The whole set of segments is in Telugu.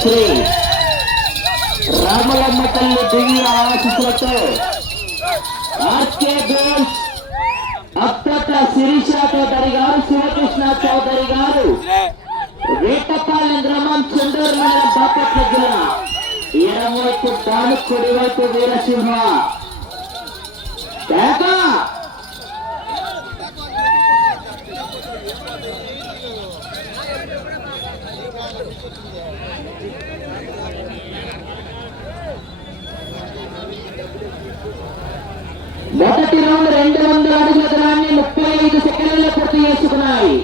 శ్రీ రామలమ్మ తల్లి దివ్య ఆశీస్సులతో ఆర్కే గోల్స్ అప్పట శిరీష చౌదరి గారు, శివకృష్ణ చౌదరి గారు, వేటపాలెం గ్రామం, చెండూరు మండలం, బాపట్ల జిల్లా. ఎడమవైపు తాను, కుడివైపు వీరసింహ. మొదటి రౌండ్ 200 అడుగుల దూరాన్ని 35 సెకండ్లలో పూర్తి చేసుకున్నాయి.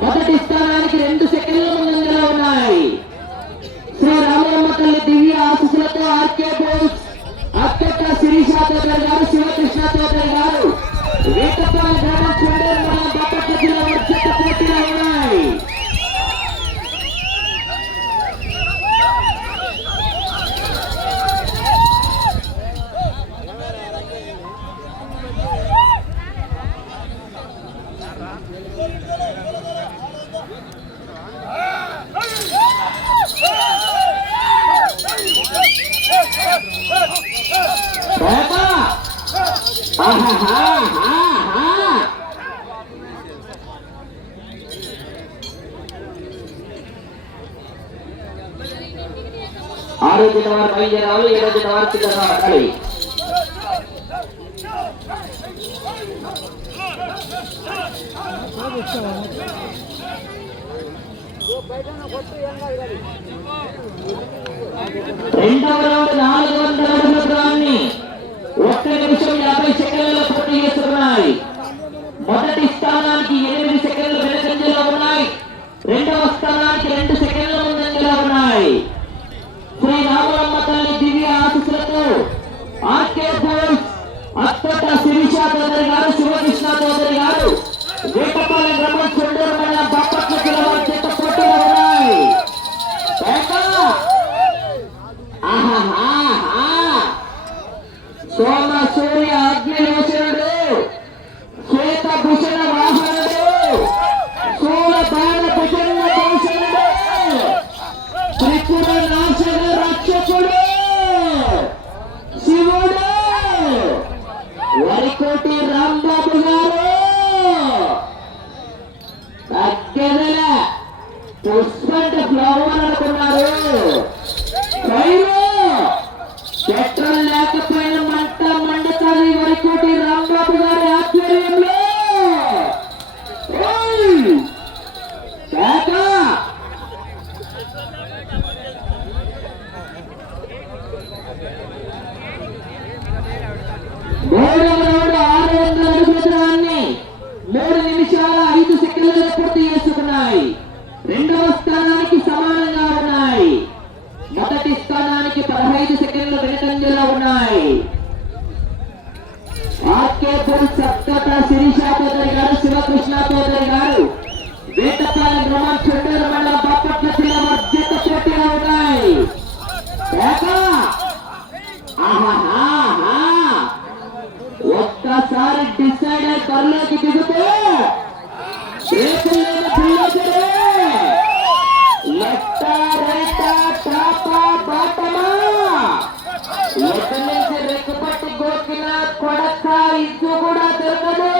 మొదటి స్థానానికి 2 సెకండ్ల ముందంజలో ఉన్నాయి. శ్రీ రామలమ్మ తల్లి దివ్య ఆశీస్సులతో ఆర్కే బోల్స్ అత్యంత శిరీష చౌదరి గారు, శివకృష్ణ చౌదరి గారు, వేటపాలెం గ్రామం, చెండూరు మండలం, బాపట్ల జిల్లా మధ్య పోటీలో ఉన్నాయి. ఆరోగ్య వారు బయలుదేరాలి, 7వ వారు సిద్ధంగా ఉండాలి. రెండవ రౌండ్ 400 అడుగుల దూరాన్ని 1 నిమిషం 50 సెకండ్లలో పూర్తి చేస్తున్నాయి. మొదటి స్థానానికి 8 సెకండ్లు వెనుకంజలో ఉన్నాయి. రెండవ స్థానానికి 2 సెకండ్ల ముందంజలో ఉన్నాయి. శ్రీ రామలమ్మ తల్లి దివ్య ఆశీస్సులతో ఆర్కే బోల్స్ అత్యంత శిరీష చౌదరి గారు, శివకృష్ణ చౌదరి గారు, వేటపాలెం గ్రామం, చెండూరు మండలం, బాపట్ల జిల్లా మధ్య పోటీలో ఉన్నాయి. సోమ సూర్య అగ్నిలోచనుడు, శ్వేతభూషణ వాహనుడు, శూల బాణ భుజంగ భూషణుడు, త్రిపుర నాశన రక్షకుడు శివుడు వరికోటి రాంబాబు గారు. దగ్గర పుష్పంట ఫ్లవర్ అనుకున్నారు. పెట్రోల్ లేకపోయినా మంట మండుతుంది. వరికోటి రాంబాబు గారి ఆధ్వర్యంలో మూడవ రౌండ్ 600 అడుగుల దూరాన్ని 3 నిమిషాల 5 సెకండ్లలో పూర్తి చేసుకున్నాయి. రెండవ స్థానానికి సమానంగా ఉన్నాయి. మొదటి స్థానానికి 15 సెకండ్లు వెనుకంజలో ఉన్నాయి. ఆర్కే బోల్స్ అత్యంత శిరీష చౌదరి గారు, శివకృష్ణ చౌదరి గారు, వేటపాలెం గ్రామం, చెండూరు మండలం, బాపట్ల జిల్లా మధ్య పోటీలో ఉన్నాయి. ఒక్కసారి డిసైడ్ అయి బరిలోకి దిగితే లెఫ్ట్ రైట్ టాప్ బాటమా ఎక్కడి నుంచి రెక్కపట్టి గోకిన కొడక ఇచ్చు కూడా దొరకదు.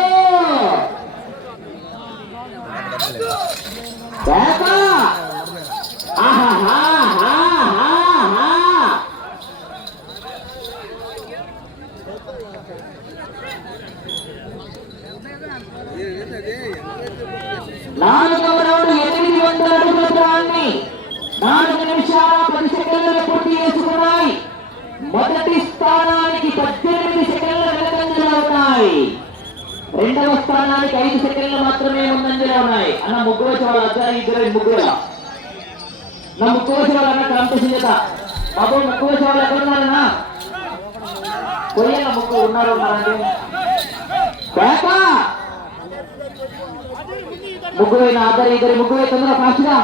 నాలుగవ రౌండ్ 800 అడుగుల దూరాన్ని 4 నిమిషాల 10 సెకండ్లలో పూర్తి చేసుకున్నాయి. మొదటి స్థానానికి 18 సెకండ్ల వెనుకంజలో ఉన్నాయి. రెండవ స్థానానికి 5 సెకండ్లు మాత్రమే ముందంజలో ఉన్నాయి. అన్న ముగ్గురు వచ్చే వాళ్ళు అద్దరు, ఇద్దరు ముగ్గురు. నా ముగ్గురు వచ్చే వాళ్ళు అన్న కాంపిటీషన్ చేత బాబు ముగ్గురు వచ్చే వాళ్ళు ఎక్కడ ఉన్నారన్నా? కొరియన్న ముగ్గురు ఉన్నారండి. ముగ్గురు అయినా అద్దరు, ఇద్దరు ముగ్గురు తొందరగా ఫాస్ట్గా.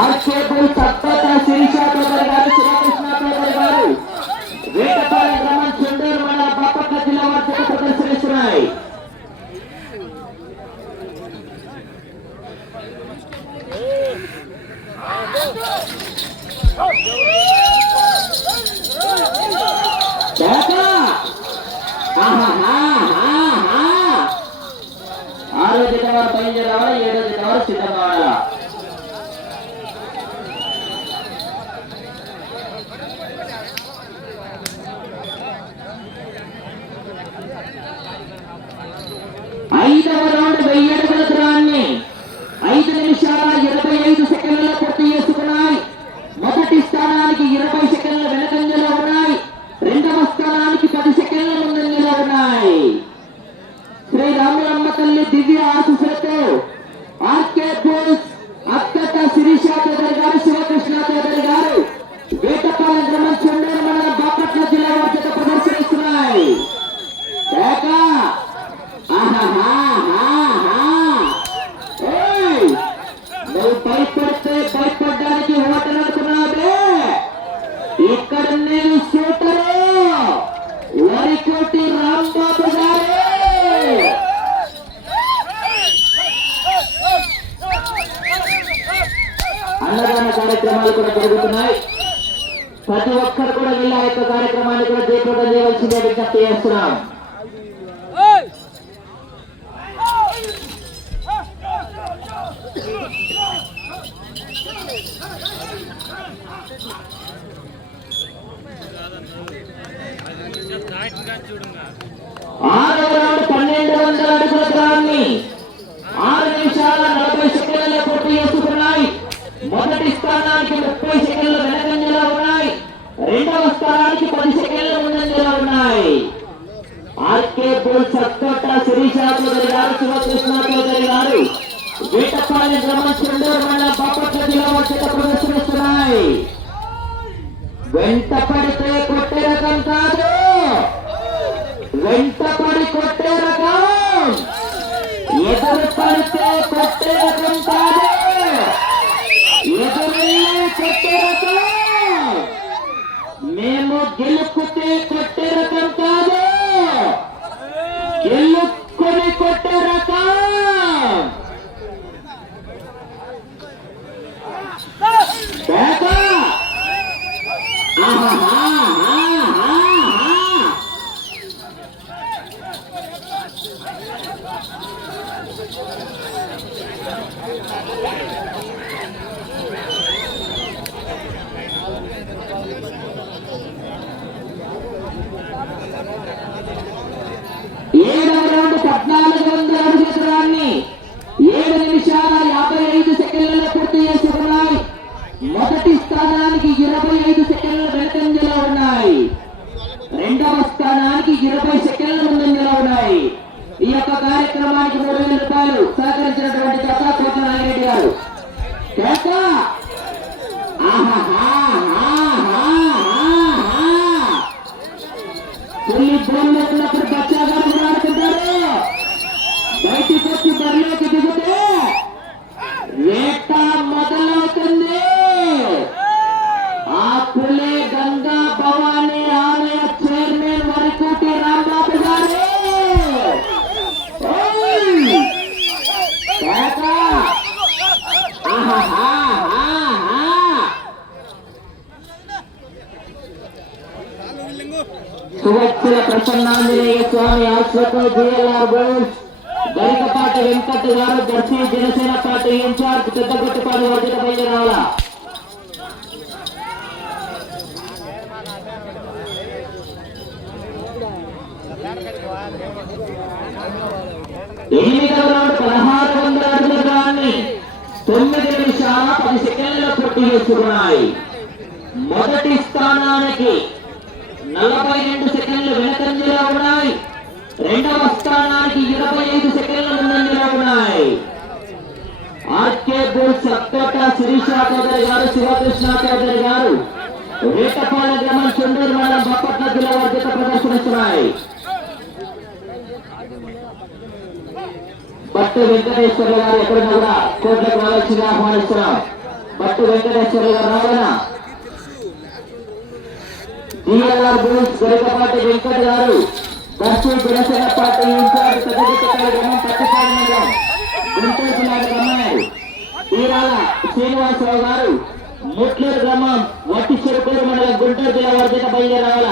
ఆర్కే బోల్స్ అత్యంత శిరీష చౌదరి గారు, శివకృష్ణ చౌదరి గారు, వేటపాలెం గ్రామం, చెండూరు మండలం, బాపట్ల జిల్లా మధ్య ప్రదర్శనిస్తున్నాయి. చేస్తున్నాయి. ఆరో జత వారు పైన రావాలా, ఏడో జత వారు సిద్ధం కావాలా. ఐదవ రౌండ్ 1000 అడుగుల దూరాన్ని 5 నిమిషాల 25 సెకండ్లలో పూర్తి చేసుకున్నాయి. మొదటి స్థానానికి 20 సెకండ్ల వెనకంజలో ఉన్నాయి. రెండవ స్థానానికి 10 సెకండ్ల ముందంజలో ఉన్నాయి. శ్రీ రాములమ్మ తల్లి దివ్య ఆశీస్సులతో ఆర్కే బోల్స్ అక్కట శిరీష చౌదరి గారు, శివకృష్ణ చౌదరి గారు వేటపాలెం గ్రామం చెండూరు మండలం బాపట్ల జిల్లా వారి చేత ప్రదర్శనిస్తున్నాయి. నువ్వు భయపడితే భయపడడానికి ఓటనుకున్నావే. ఇక్కడ నేను సూటరు వరికోటి రాంబాబు గారు. అన్నదాన కార్యక్రమాలు కూడా జరుగుతున్నాయి. ప్రతి ఒక్కరు కూడా వీళ్ళ యొక్క కార్యక్రమాన్ని కూడా జయప్రదం చేయవలసిందే విజ్ఞప్తి చేస్తున్నాం. ఆరవ రౌండ్ 1200 అడుగుల దూరాన్ని 6 నిమిషాల 40 సెకండ్లలో పూర్తి చేసుకున్నాయి. మొదటి స్థానానికి 30 సెకండ్ల వెనకంజలో ఉన్నాయి. రెండవ స్థానానికి 10 సెకండ్ల ముందంజలో ఉన్నాయి. ఆర్కే బోల్స్ అక్కట శిరీష చౌదరి గారు, శివకృష్ణ చౌదరి గారు వేటపాలెం గ్రామం చెండూరు మండలం బాపట్ల జిల్లా వారి చేత ప్రదర్శనిస్తున్నాయి. వెంట పడితే కొట్టే రకం కాదు, వెంట పడి కొట్టే రకం, ఎదురు పడితే కొట్టే రకం కాదు, ఎదురెళ్ళి కొట్టే రకం, మేము గెలుపుతే కొట్టే రకం కాదు, గెలుపుకొని కొట్టే రకం. ఏడవ రౌండ్ 1400 అడుగుల దూరాన్ని 7 నిమిషాల 55 సెకండ్లలో పూర్తి చేసుకున్నాయి. మొదటి స్థానానికి 25 సెకండ్ల వెనకంజలో ఉన్నాయి. రెండవ స్థానానికి 20 సెకండ్ల ముందంజలో ఉన్నాయి. ఈ యొక్క కార్యక్రమానికి 3000 రూపాయలు సహకరించినటువంటి దత్తా కోట్ల నాగిరెడ్డి గారు. పుల్లి బోర్లో ఉన్నప్పుడు బచ్చాగారు ఆడుతుంటారు. బయటికి వచ్చి బరిలోకి దిగితే వేట మొదలవుతుంది. ఆ పులే గంగా భవానీ ఆలయ చైర్మన్ వరికోటి రాంబాబు గారు. సువత్సల ప్రసన్నాంజనేయ స్వామి ఆశ్రతో జిఎల్ఆర్ బోల్స్ గరికపాటి వెంకట్ గారు, దర్శి జనసేన పార్టీ ఇన్ఛార్జ్ పెద్దగొట్టుపాటి వద్ద బయలుదేరాల. ఎనిమిదవ రౌండ్ 1600 అడుగుల దూరాన్ని 9 నిమిషాల 10 సెకండ్లలో పూర్తి చేసుకున్నాయి. మొదటి స్థానానికి 42 సెకండ్లు వెనకంజలో ఉన్నాయి. రెండవ స్థానానికి 25 సెకండ్ల ముందంజలో ఉన్నాయి. ఆర్కే బోల్స్ అక్కట శిరీష చౌదరి గారు, శివకృష్ణ చౌదరి గారు వేటపాలెం గ్రామం చెండూరు మండలం బాపట్ల జిల్లా వారి చేత ప్రదర్శనిస్తున్నాయి. బట్టు వెంకటేశ్వర్లు గారు ఎక్కడున్నా కూడా కోట్లకు రావాల్సిందిగా ఆహ్వానిస్తున్నాం. బట్టు వెంకటేశ్వర్లు గారు రావాలనా? జిఎల్ఆర్ బోల్స్ గరికపాటి వెంకట్ గారు, జనసేన పార్టీ ఇన్ఛార్జ్ పెద్దగొట్టపల్లి గ్రామం పట్టిపాడు మండలం గుంటూరు జిల్లాకు రమ్మన్నారు. ఈరాల శ్రీనివాసరావు గారు ముట్లూరు గ్రామం వట్టి చెరుకూరు మండలం గుంటూరు జిల్లా వారి చేత బయలుదేరాల.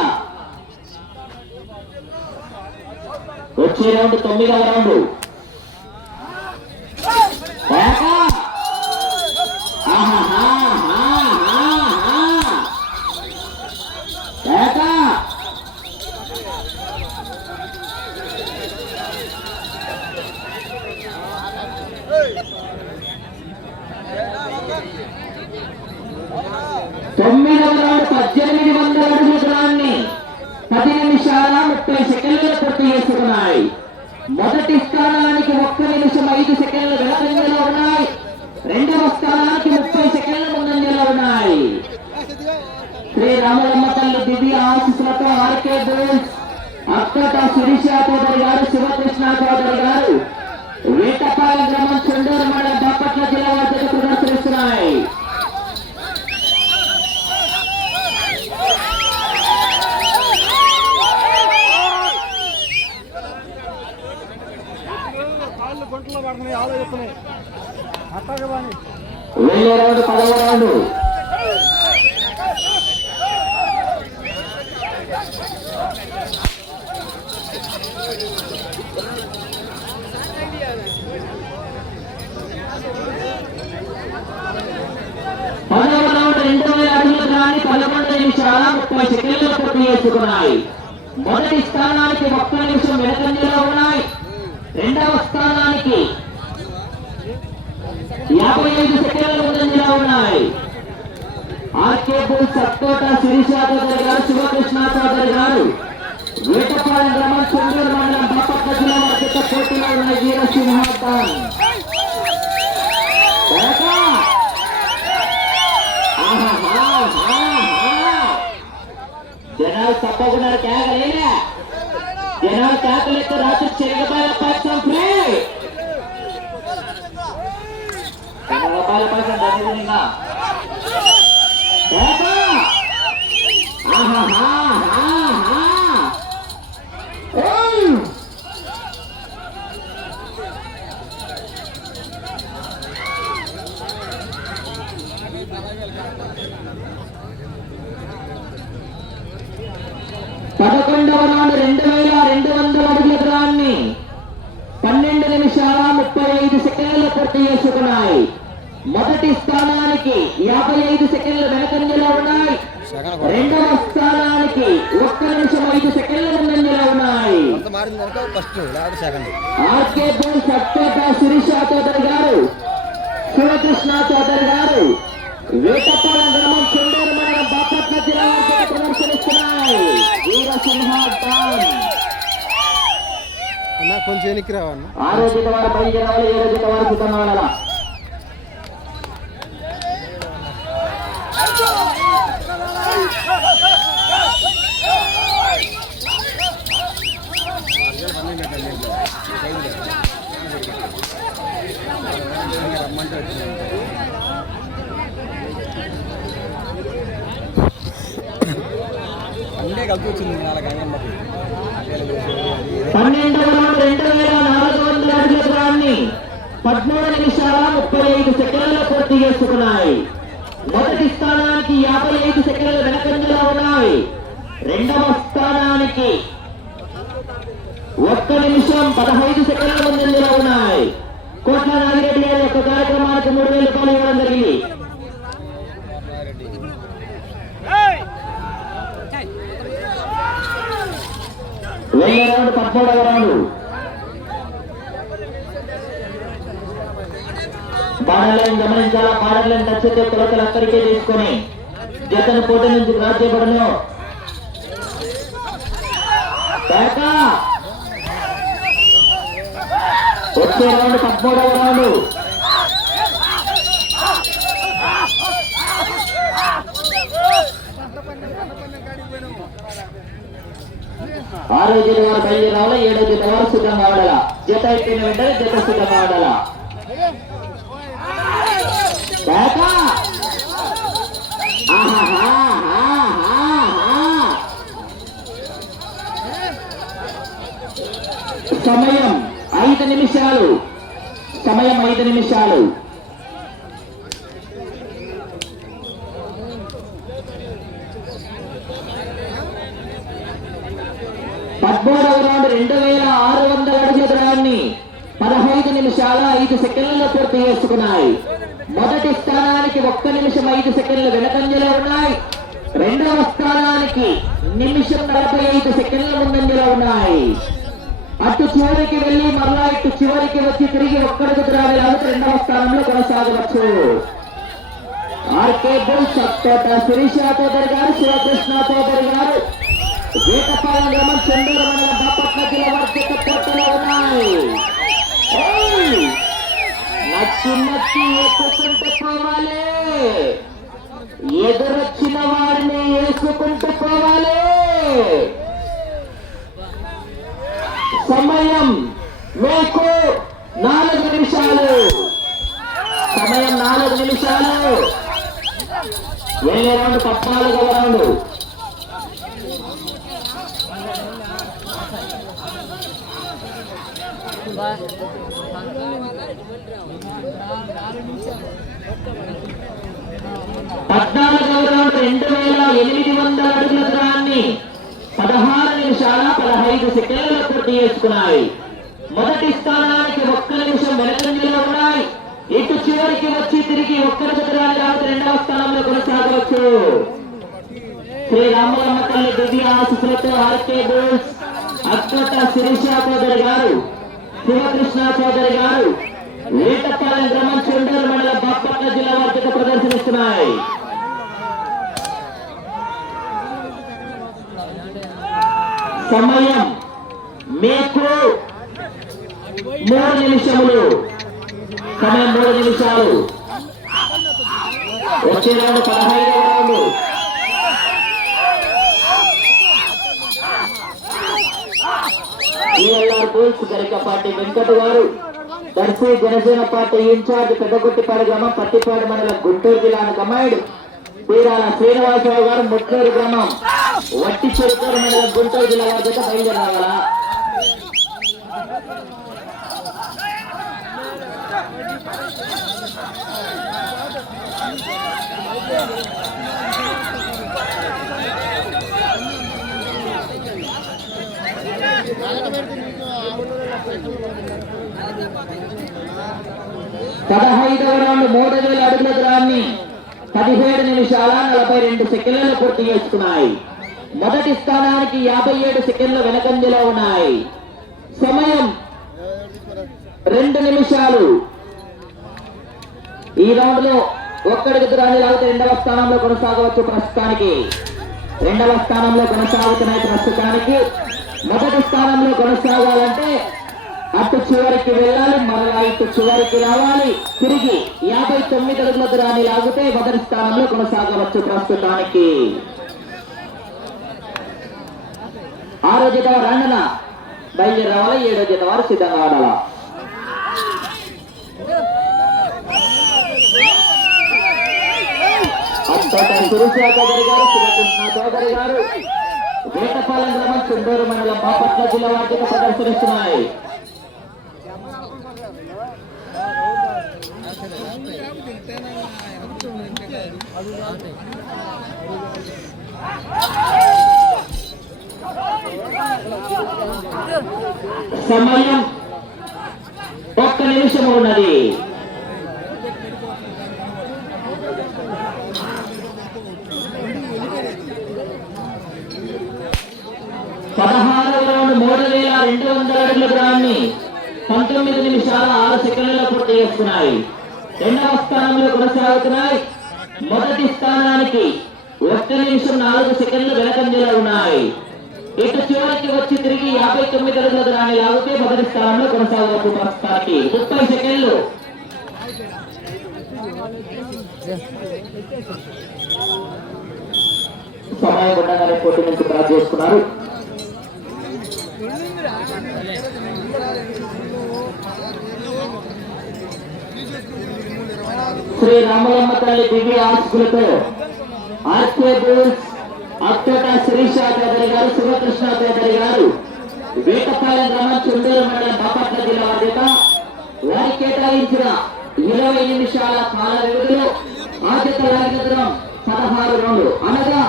వచ్చే రౌండ్ 9వ రౌండ్. తొమ్మిదవ రౌండ్ 1800 అడుగుల దూరాన్ని 10 నిమిషాల 30 సెకండ్లలో పూర్తి చేసుకున్నాయి. మొదటి స్థానానికి 1 నిమిషం 5 సెకండ్ల వెనకంజలో ఉన్నాయి. రెండవ స్థానానికి 30 సెకండ్ల ముందంజలో ఉన్నాయి. శ్రీ రామలమ్మ తల్లి దివ్య ఆశీస్సులతో ఆర్కే బోల్స్ అక్కట శిరీష చౌదరి గారు, శివకృష్ణ చౌదరి గారు వేటపాలెం గ్రామం చెండూరు మండలం బాపట్ల జిల్లా వారి ప్రదర్శనిస్తున్నాయి. వెళ్ళే రౌండ్ 10వ రౌండ్. పదవ రౌండ్ 2000 అడుగుల దూరాన్ని 11 నిమిషాల 30 సెకండ్లలో పూర్తి చేసుకున్నాయి. మొదటి స్థానానికి 1 నిమిషం వెనకంజలో ఉన్నాయి. రెండవ స్థానానికి 55 సెకండ్ల ముందంజలో ఉన్నాయి. ఆర్కే బుల్స్ అక్కోట శిరీష చౌదరి గారు, శివకృష్ణ చౌదరి గారు వేటపాలెం గ్రామం చెండూరు మండలం బాపట్ల జిల్లా వారి పోటీలో ఉన్న వీరసింహాన్. జనాలు తప్పకుండా కేకలేలే, జనాలు కేకలెక్క రాత్రి చెరగబాల పక్షం ఫ్రీ రూపాయల పైసలు ధన్యవాదంగా పదకొండవ రౌండ్ 2200 అడుగుల దూరాన్ని 12 నిమిషాల 35 సెకండ్ల పూర్తి చేసుకున్నాయి. మొదటి స్థానానికి 55 సెకండ్ల వెనకంజలో ఉన్నాయి. రెండవ స్థానానికి 1 నిమిషం 5 సెకండ్ల ముందంజలో ఉన్నాయి. ఆర్కే బోల్ సత్యత శిరీష చౌదరి గారు, శివకృష్ణ చౌదరి గారు వేటపాలెం గ్రామం చెండూరు మండలం బాపట్ల జిల్లా ప్రదర్శనిస్తున్నాయి. వీరసింహాన్ కొంచెం ఎన్నికి రావన్న 6వ జత వారు బయలుదేరాలి, 7వ జత వారు సిద్ధంగా ఉండాలా. అన్నీ కలిపి వచ్చింది 12వ రౌండ్ 2400 అడుగుల దూరాన్ని 13 నిమిషాల 35 సెకండ్లలో పూర్తి చేసుకున్నాయి. మొదటి స్థానానికి 55 సెకండ్ల వెనకంజలో ఉన్నాయి. రెండవ స్థానానికి 1 నిమిషం 15 సెకండ్ల ముందంజలో ఉన్నాయి. కోట్ల నాగిరెడ్డి గారి యొక్క కార్యక్రమానికి 3000 రూపాయలు ఇవ్వడం జరిగింది. వెళ్ళే రౌండ్ 13వ రౌండ్. బాణాలను గమనించాలా, బాణాలను నచ్చితే కొలతలు అక్కడికే తీసుకొని జతను పోటీ నుంచి క్రాస్ చేయబడను. వచ్చే రౌండ్ 13వ రౌండ్. ఆరో జత వారు బయలుదేరాలి, 7వ జత వారు సిద్ధంగా ఆడాలా. జత అయిపోయిన వెంటనే జత సిద్ధంగా ఆడాలా. సమయం 5 నిమిషాలు. సమయం 5 నిమిషాలు. పద్మూడవ రౌండ్ 2600 అడుగుల దూరాన్ని 15 నిమిషాల 5 సెకండ్లలో పూర్తి చేసుకున్నాయి. మొదటి స్థానానికి 1 నిమిషం 5 సెకండ్లు వెనకంజలో ఉన్నాయి. రెండవ స్థానానికి నిమిషం 45 సెకండ్ల ముందంజలో ఉన్నాయి. అటు చివరికి వెళ్లి మరలా ఇటు చివరికి వచ్చి తిరిగి ఒక్కడికి దూరాన్ని లాగితే రెండవ స్థానంలో కొనసాగవచ్చు. ఆర్కే బుల్స్ అత్తోట శిరీష చౌదరి గారు, శివకృష్ణ చౌదరి గారు, వేటపాలెం గ్రామం, చెండూరు మండలం, బాపట్ల జిల్లా వారి పోటీలో ఉన్నాయి. నచ్చి నచ్చి ఎక్కుకుంటూ పోవాలి. ఎదురొచ్చిన వారిని వేసుకుంటూ పోవాలి. సమయం మీకు 4 నిమిషాలు. సమయం 4 నిమిషాలు. వెళ్ళే రౌండ్ 14వ రౌండ్. పద్నాలుగవ రౌండ్ 2800 అడుగుల దూరాన్ని 16 నిమిషాల 15 సెకండ్లలో పూర్తి చేసుకున్నాయి. మొదటి స్థానానికి 1 నిమిషం వెనకంజలో ఉన్నాయి. ఇటు చివరికి వచ్చి తిరిగి ఒక్కరికి దూరాన్ని రావచ్చు. రెండవ స్థానంలో కొనసాగవచ్చు. శ్రీ రామలమ్మ తల్లి దివ్య ఆశీస్సులతో ఆర్కే బుల్స్ అత్తోట శిరీష చౌదరి గారు, శివకృష్ణ చౌదరి గారు, వేటపాలెం గ్రామం, చెండూరు మండలం, బాపట్ల జిల్లా వారి ప్రదర్శనిస్తున్నాయి. సమయం మీకు 3 నిమిషములు. సమయం 3 నిమిషాలు. వచ్చే రౌండ్ 15వ రౌండ్. ఈఎల్ఆర్ బుల్స్ గరికపాటి వెంకట గారు, దర్శి జనసేన పార్టీ ఇన్ఛార్జ్, పెద్దగుట్టిపాడు గ్రామం, పట్టిపాడు మండలం, గుంటూరు జిల్లాను కమాండ్ తీరాల శ్రీనివాసరావు గారు, ముట్లూరు గ్రామం, వట్టి చెరుకూరు మండలం, గుంటూరు జిల్లా వారి చేత బయలుదేరావాలా. పదహైదవ రౌండ్ 3000 అడుగుల దూరాన్ని 17 నిమిషాల 42 సెకండ్లలో పూర్తి చేసుకున్నాయి. మొదటి స్థానానికి 57 సెకండ్ల వెనకంజలో ఉన్నాయి. సమయం 2 నిమిషాలు. ఈ రౌండ్ లో ఒక్కడికి దూరాన్ని లాగితే రెండవ స్థానంలో కొనసాగవచ్చు. ప్రస్తుతానికి రెండవ స్థానంలో కొనసాగుతున్నాయి. ప్రస్తుతానికి మొదటి స్థానంలో కొనసాగాలంటే అటు చివరికి వెళ్ళాలి, మరలా ఇటు చివరికి రావాలి. తిరిగి 59 అడుగుల దూరాన్ని లాగితే మొదటి స్థానంలో కొనసాగవచ్చు. ప్రస్తుతానికి 6వ జత వారు రండన బయలుదేరి రావాలి. 7వ జత వారు సిద్ధంగా ఆడాలా. అత్తోట శిరీష చౌదరి గారు, శివకృష్ణ చౌదరి గారు, వేటపాలెం గ్రామం, చెండూరు మండలం, బాపట్ల జిల్లా వారి ప్రదర్శనిస్తున్నాయి. సమయం 1 నిమిషం ఉన్నది. పదహారవ రౌండ్ 3200 అడుగుల దూరాన్ని 19 నిమిషాల 6 సెకండ్లలో పూర్తి చేసుకున్నాయి. రెండవ స్థానంలో కొనసాగుతున్నాయి. మొదటి స్థానానికి 1 నిమిషం 4 సెకండ్లు వెనకంజలో ఉన్నాయి. ఇటు చివరికి వచ్చి తిరిగి 59 అడుగుల దూరాన్ని లాగితే మొదటి స్థానంలో కొనసాగవచ్చు. ప్రస్తుతానికి 30 సెకండ్లు. సమయం ఉండగానే పోటీ నుంచి బ్రాక్ చేసుకున్నారు. శ్రీ రామలమ్మ తల్లి దివ్య ఆశీస్సులతో ఆర్కే బుల్స్ అత్తోట శిరీష చౌదరి గారు, శివకృష్ణ చౌదరి గారు, వేటపాలెం గ్రామం చుండూరు మండలం బాపట్ల జిల్లా బాధ్యత వారికి కేటాయించిన 20 నిమిషాల కాల వ్యవధిలో ఆద్యత లాగిన దూరం 16 రౌండ్లు అనగా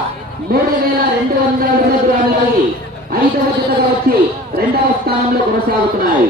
3200 లాగి 5వ జతగా వచ్చి 2వ స్థానంలో కొనసాగుతున్నాయి.